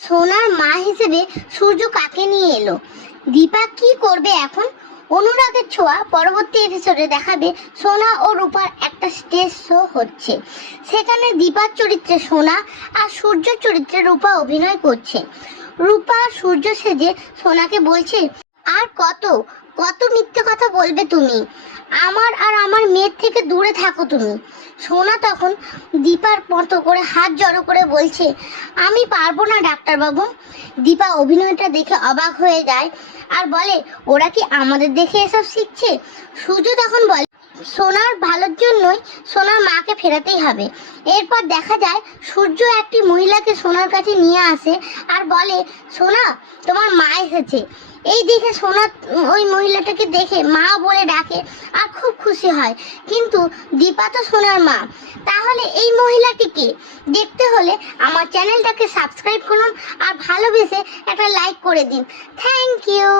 সোনার মা হিসেবে সূর্য কাকে নিয়ে এলো? দীপা কি করবে এখন? অনুরাগের ছোঁয়া পরবর্তী এপিসোডে দেখাবে সোনা ও রূপার একটা স্টেজ শো হচ্ছে। সেখানে দীপার চরিত্রে সোনা আর সূর্যর চরিত্রে রূপা অভিনয় করছে। রূপা সূর্য সেজে সোনাকে বলছে, আর কত কত মিথ্যে কথা বলবে তুমি, আমার আর আমার মেয়ের থেকে দূরে থাকো তুমি। সোনা তখন দীপার মতো করে হাত জড়ো করে বলছে, আমি পারবো না ডাক্তারবাবু। দীপা অভিনয়টা দেখে অবাক হয়ে যায় আর বলে, ওরা কি আমাদের দেখে এসব শিখছে? সূর্য তখন বলে, সোনার ভালোর জন্যই সোনার মাকে ফেরাতেই হবে। এরপর দেখা যায় সূর্য একটি মহিলাকে সোনার কাছে নিয়ে আসে আর বলে, সোনা তোমার মা এসেছে। এই দেখে সোনা ওই মহিলাটাকে দেখে মা বলে ডাকে আর খুব খুশি হয়। কিন্তু দীপা তো সোনার মা, তাহলে এই মহিলাটিকে দেখতে হলে আমার চ্যানেলটাকে সাবস্ক্রাইব করুন আর ভালোবেসে একটা লাইক করে দিন। Thank you.